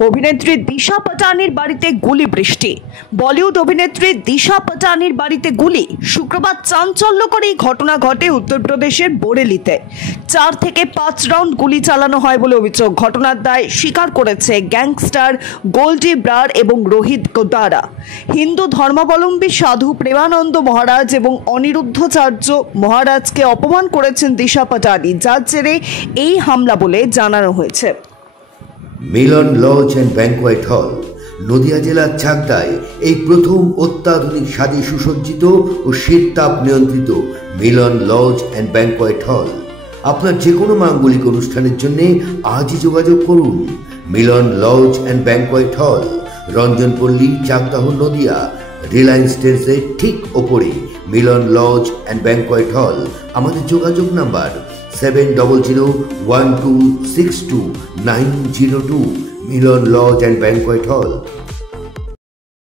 অভিনেত্রী দিশা পাটানির বাড়িতে গুলি বৃষ্টি। বলিউড অভিনেত্রী দিশা পাটানির বাড়িতে গুলি। শুক্রবার চাঞ্চল্যকর এই ঘটনা ঘটে উত্তরপ্রদেশের বোরেলিতে। 4 থেকে 5 রাউন্ড গুলি চালানো হয় বলে অভিযোগ। ঘটনার দায় স্বীকার করেছে গ্যাংস্টার গোল্ডি ব্রার এবং রোহিত গোদারা। হিন্দু ধর্মাবলম্বী সাধু প্রেমানন্দ মহারাজ এবং অনিরুদ্ধাচার্য মহারাজকে অপমান করেছেন দিশা পাটানি, যার জেরে এই হামলা বলে জানানো হয়েছে। মিলন লজ অ্যান্ড ব্যাংকোয়েট হল, নদিয়া জেলার চাকদায় এই প্রথম অত্যাধুনিক স্বাদে সুসজ্জিত ও শীততাপ নিয়ন্ত্রিত মিলন লজ অ্যান্ড ব্যাংকোয়েট হল। আপনার যে কোনো মাঙ্গলিক অনুষ্ঠানের জন্য আজই যোগাযোগ করুন। মিলন লজ অ্যান্ড ব্যাংকোয়েট হল, রঞ্জনপল্লী, চাকদাহ, নদিয়া। রিলায়েন্স ট্রেন্ডসের ঠিক ওপরে মিলন লজ অ্যান্ড ব্যাংকোয়েট হল। আমাদের যোগাযোগ number 7001262902। Milan lodge and banquet হল।